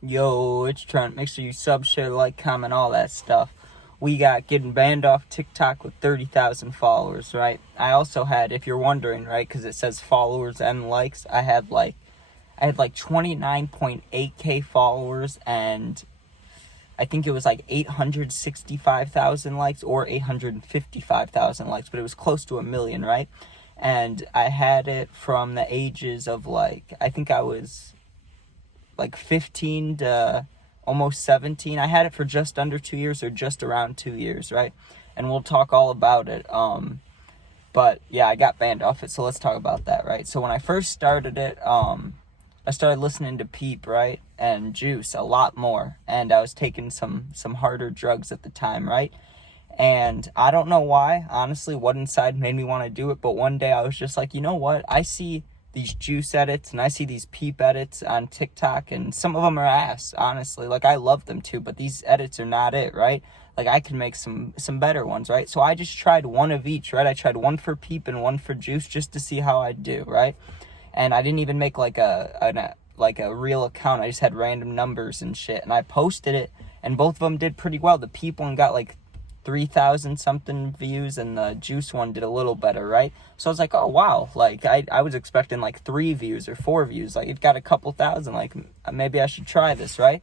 Yo, it's Trent. Make sure you sub, share, like, comment, all that stuff. We got getting banned off TikTok with 30,000 followers, right? I also had, if you're wondering, right, because it says followers and likes, I had like 29.8k followers, and I think it was like 865,000 likes or 855,000 likes, but it was close to a million, right? And I had it from the ages of I think I was like 15 to almost 17. I had it for just under 2 years, or just around 2 years, right? And we'll talk all about it. But yeah, I got banned off it, so let's talk about that, right? So when I first started it, I started listening to Peep, right? And Juice a lot more. And I was taking some harder drugs at the time, right? And I don't know why, honestly, what inside made me want to do it. But one day I was just like, you know what? I see these Juice edits and I see these Peep edits on TikTok, and some of them are ass, honestly. Like, I love them too, but these edits are not it, right? Like, I can make some better ones, right? So I just tried one of each, right? I tried one for Peep and one for Juice just to see how I'd do, right? And I didn't even make like a real account. I just had random numbers and shit, and I posted it, and both of them did pretty well. The Peep one got like 3,000 something views, and the Juice one did a little better, right? So I was like, oh wow, like I was expecting like 3 views or 4 views. Like, it got a couple thousand. Like, maybe I should try this, right?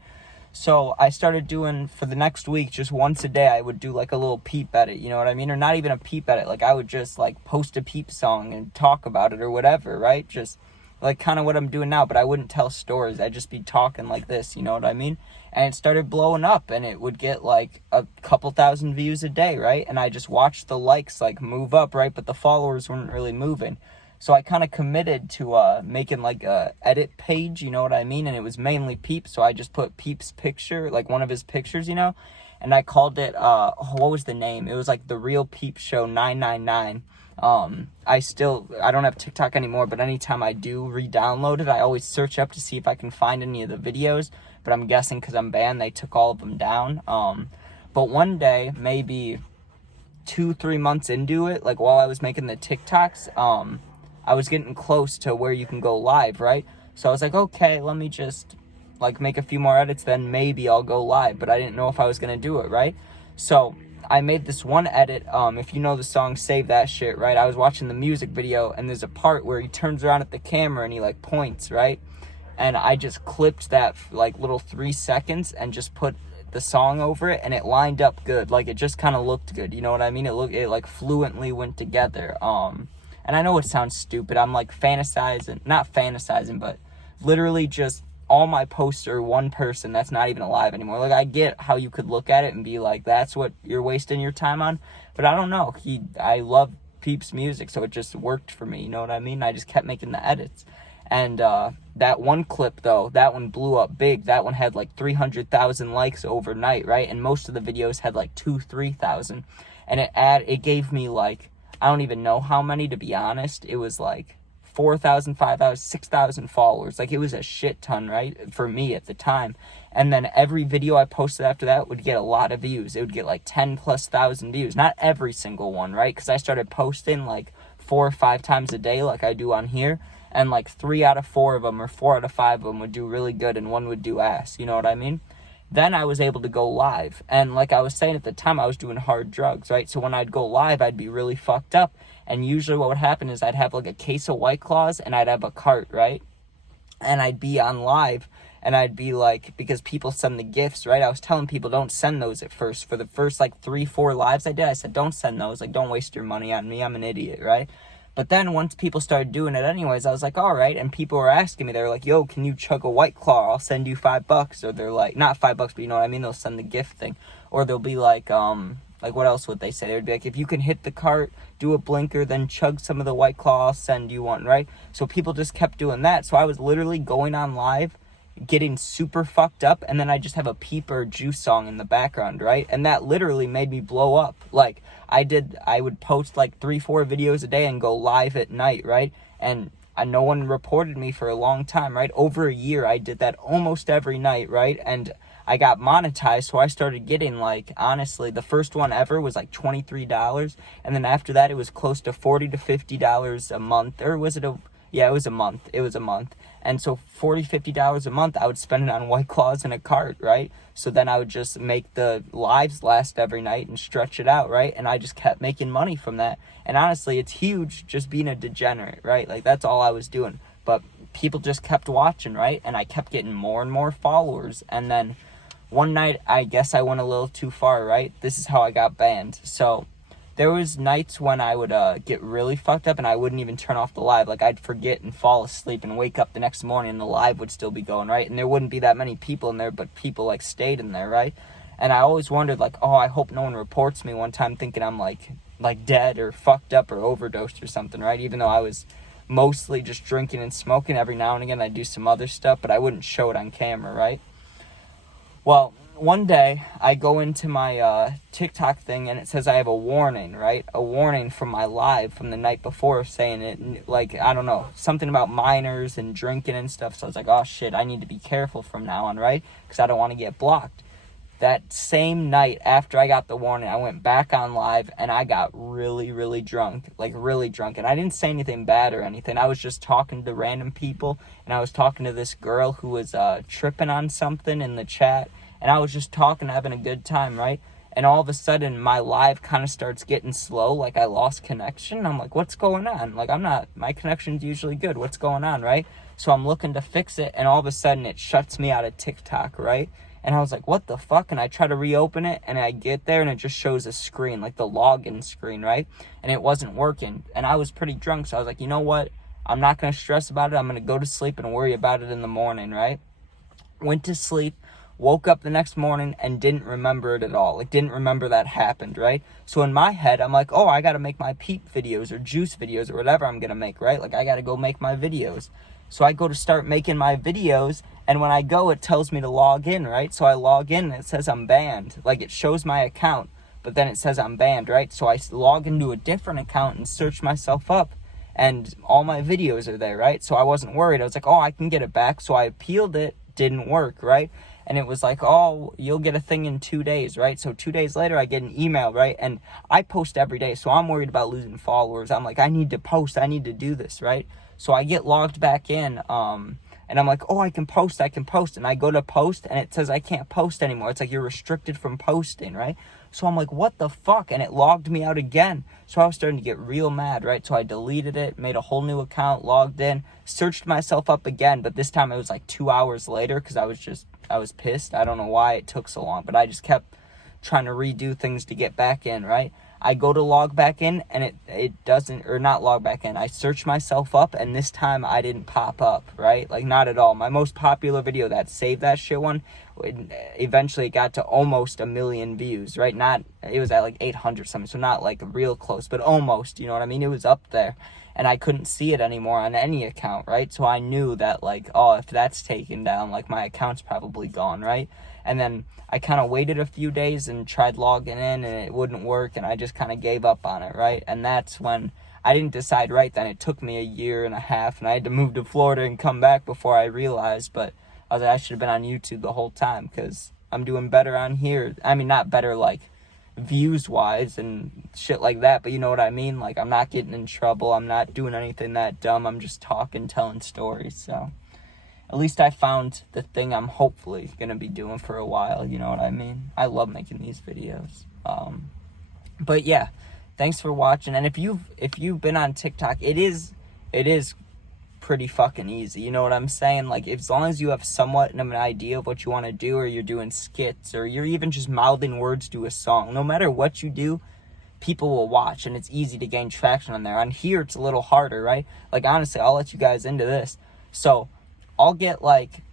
So I started doing, for the next week, just once a day, I would do like a little Peep edit, you know what I mean? Or not even a Peep edit, like I would just like post a Peep song and talk about it or whatever, right? Just like kind of what I'm doing now, but I wouldn't tell stories. I'd just be talking like this, you know what I mean? And it started blowing up, and it would get like a couple thousand views a day, right? And I just watched the likes like move up, right? But the followers weren't really moving. So I kind of committed to making like a edit page, you know what I mean? And it was mainly Peep, so I just put Peep's picture, like one of his pictures, you know? And I called it, what was the name? It was like The Real Peep Show 999. I don't have TikTok anymore, but anytime I do re-download it, I always search up to see if I can find any of the videos, but I'm guessing because I'm banned, they took all of them down. But one day, maybe 2-3 months into it, like while I was making the TikToks, I was getting close to where you can go live, right? So I was like, okay, let me just like make a few more edits, then maybe I'll go live, but I didn't know if I was gonna do it, right? So I made this one edit. If you know the song Save That Shit, right? I was watching the music video, and there's a part where he turns around at the camera and he like points, right? And I just clipped that like little 3 seconds and just put the song over it, and it lined up good. Like, it just kind of looked good, you know what I mean? It like fluently went together. And I know it sounds stupid. I'm like not fantasizing, but literally just all my posts are one person that's not even alive anymore. Like, I get how you could look at it and be like, that's what you're wasting your time on, but I don't know. I love Peep's music, so it just worked for me, you know what I mean? I just kept making the edits. And that one clip, though, that one blew up big. That one had like 300,000 likes overnight, right? And most of the videos had like 2,000-3,000. And it gave me like, I don't even know how many, to be honest. It was like 4,000, 5,000, 6,000 followers. Like, it was a shit ton, right? For me at the time. And then every video I posted after that would get a lot of views. It would get like 10,000+ views. Not every single one, right? Because I started posting like 4 or 5 times a day like I do on here. And like 3 out of 4 of them or 4 out of 5 of them would do really good, and one would do ass. You know what I mean? Then I was able to go live. And like I was saying at the time, I was doing hard drugs, right? So when I'd go live, I'd be really fucked up. And usually what would happen is I'd have like a case of White Claws, and I'd have a cart, right? And I'd be on live, and I'd be like, because people send the gifts, right? I was telling people, don't send those at first. For the first like 3-4 lives I did, I said, don't send those. Like, don't waste your money on me. I'm an idiot, right? But then once people started doing it anyways, I was like, all right. And people were asking me, they were like, yo, can you chug a White Claw? I'll send you $5. Or they're like, not $5, but you know what I mean? They'll send the gift thing. Or they'll be like what else would they say? They would be like, if you can hit the cart, do a blinker, then chug some of the White Claw, I'll send you one, right? So people just kept doing that. So I was literally going on live, getting super fucked up, and then I just have a Peep or Juice song in the background, right? And that literally made me blow up. Like, I would post like 3-4 videos a day and go live at night, right? And no one reported me for a long time, right? Over a year, I did that almost every night, right? And I got monetized, so I started getting, like, honestly, the first one ever was like $23, and then after that, it was close to $40 to $50 a month, or was it yeah, it was a month. And so $40-$50 a month, I would spend it on White Claws in a cart, right? So then I would just make the lives last every night and stretch it out, right? And I just kept making money from that. And honestly, it's huge just being a degenerate, right? Like, that's all I was doing. But people just kept watching, right? And I kept getting more and more followers. And then one night, I guess I went a little too far, right? This is how I got banned. So there was nights when I would get really fucked up and I wouldn't even turn off the live. Like, I'd forget and fall asleep and wake up the next morning and the live would still be going, right? And there wouldn't be that many people in there, but people, like, stayed in there, right? And I always wondered, like, oh, I hope no one reports me one time thinking I'm, like dead or fucked up or overdosed or something, right? Even though I was mostly just drinking and smoking. Every now and again I'd do some other stuff, but I wouldn't show it on camera, right? Well, one day I go into my TikTok thing and it says I have a warning, right? A warning from my live from the night before saying it, like, I don't know, something about minors and drinking and stuff. So I was like, oh shit, I need to be careful from now on, right? Because I don't want to get blocked. That same night after I got the warning, I went back on live and I got really, really drunk, like really drunk. And I didn't say anything bad or anything. I was just talking to random people and I was talking to this girl who was tripping on something in the chat. And I was just talking, having a good time, right? And all of a sudden, my live kind of starts getting slow, like I lost connection. I'm like, what's going on? Like, my connection's usually good. What's going on, right? So I'm looking to fix it, and all of a sudden, it shuts me out of TikTok, right? And I was like, what the fuck? And I try to reopen it, and I get there, and it just shows a screen, like the login screen, right? And it wasn't working. And I was pretty drunk, so I was like, you know what? I'm not going to stress about it. I'm going to go to sleep and worry about it in the morning, right? Went to sleep. Woke up the next morning and didn't remember it at all. Like, didn't remember that happened, right? So in my head, I'm like, oh, I got to make my peep videos or juice videos or whatever I'm going to make, right? Like, I got to go make my videos. So I go to start making my videos, and when I go, it tells me to log in, right? So I log in, and it says I'm banned. Like, it shows my account, but then it says I'm banned, right? So I log into a different account and search myself up, and all my videos are there, right? So I wasn't worried. I was like, oh, I can get it back. So I appealed it. Didn't work, right? And it was like, oh, you'll get a thing in 2 days, right? So 2 days later, I get an email, right? And I post every day, so I'm worried about losing followers. I'm like, I need to post. I need to do this, right? So I get logged back in, and I'm like, oh, I can post. And I go to post, and it says I can't post anymore. It's like you're restricted from posting, right? So I'm like, what the fuck? And it logged me out again. So I was starting to get real mad, right? So I deleted it, made a whole new account, logged in, searched myself up again. But this time it was like 2 hours later because I was pissed. I don't know why it took so long, but I just kept trying to redo things to get back in, right? I go to log back in and it doesn't, or not log back in. I search myself up and this time I didn't pop up, right? Like, not at all. My most popular video, that Save That Shit one, eventually it got to almost 1 million views, right? It was at like 800 something, so not like real close, but almost, you know what I mean? It was up there. And I couldn't see it anymore on any account, right? So I knew that, like, oh, if that's taken down, like, my account's probably gone, right? And then I kind of waited a few days and tried logging in, and it wouldn't work, and I just kind of gave up on it, right? And that's when I didn't decide right then. It took me 1.5 years, and I had to move to Florida and come back before I realized, but I was like, I should have been on YouTube the whole time, because I'm doing better on here. I mean, not better, like, views-wise and shit like that, but you know what I mean? Like, I'm not getting in trouble. I'm not doing anything that dumb. I'm just talking, telling stories, so at least I found the thing I'm hopefully going to be doing for a while, you know what I mean? I love making these videos. But yeah, thanks for watching. And if you've been on TikTok, it is pretty fucking easy, you know what I'm saying? Like, as long as you have somewhat of an idea of what you want to do, or you're doing skits, or you're even just mouthing words to a song, no matter what you do, people will watch, and it's easy to gain traction on there. On here, it's a little harder, right? Like, honestly, I'll let you guys into this. So I'll get like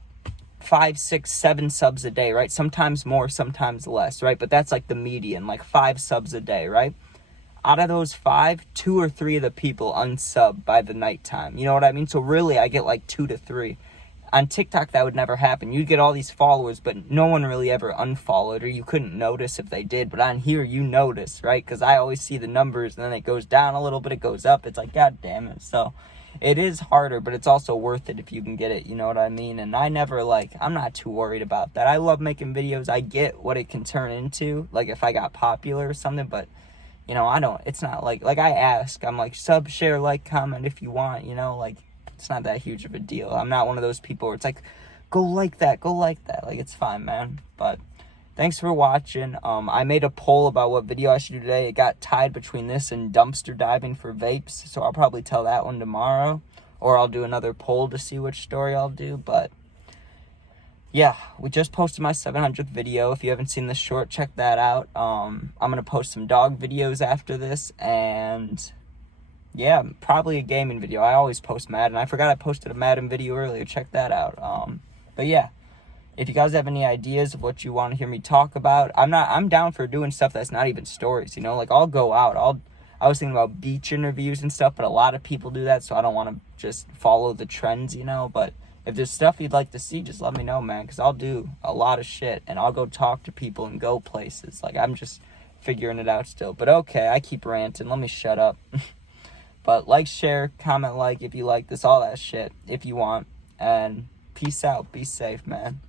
5, 6, 7 subs a day, right? Sometimes more, sometimes less, right? But that's like the median, like 5 subs a day, right? Out of those 5, 2 or 3 of the people unsub by the nighttime. You know what I mean? So really, I get like 2 to 3. On TikTok, that would never happen. You'd get all these followers, but no one really ever unfollowed, or you couldn't notice if they did. But on here, you notice, right? Because I always see the numbers, and then it goes down a little bit, it goes up. It's like, God damn it. So it is harder, but it's also worth it if you can get it. You know what I mean? And I never, like, I'm not too worried about that. I love making videos. I get what it can turn into, like if I got popular or something, but you know, it's not like I ask, I'm like, sub, share, like, comment if you want, you know, like, It's not that huge of a deal. I'm not one of those people where it's like, go like that. Like, it's fine, man. But thanks for watching. I made a poll about what video I should do today. It got tied between this and dumpster diving for vapes, so I'll probably tell that one tomorrow. Or I'll do another poll to see which story I'll do, but yeah, we just posted my 700th video. If you haven't seen this short, check that out. I'm going to post some dog videos after this, and yeah, probably a gaming video. I always post Madden. I forgot I posted a Madden video earlier. Check that out. But yeah, if you guys have any ideas of what you want to hear me talk about, I'm down for doing stuff that's not even stories, you know? Like, I'll go out. I was thinking about beach interviews and stuff, but a lot of people do that, so I don't want to just follow the trends, you know? But if there's stuff you'd like to see, just let me know, man, because I'll do a lot of shit, and I'll go talk to people and go places. Like, I'm just figuring it out still. But okay, I keep ranting. Let me shut up. But like, share, comment, like if you like this, all that shit, if you want. And peace out. Be safe, man.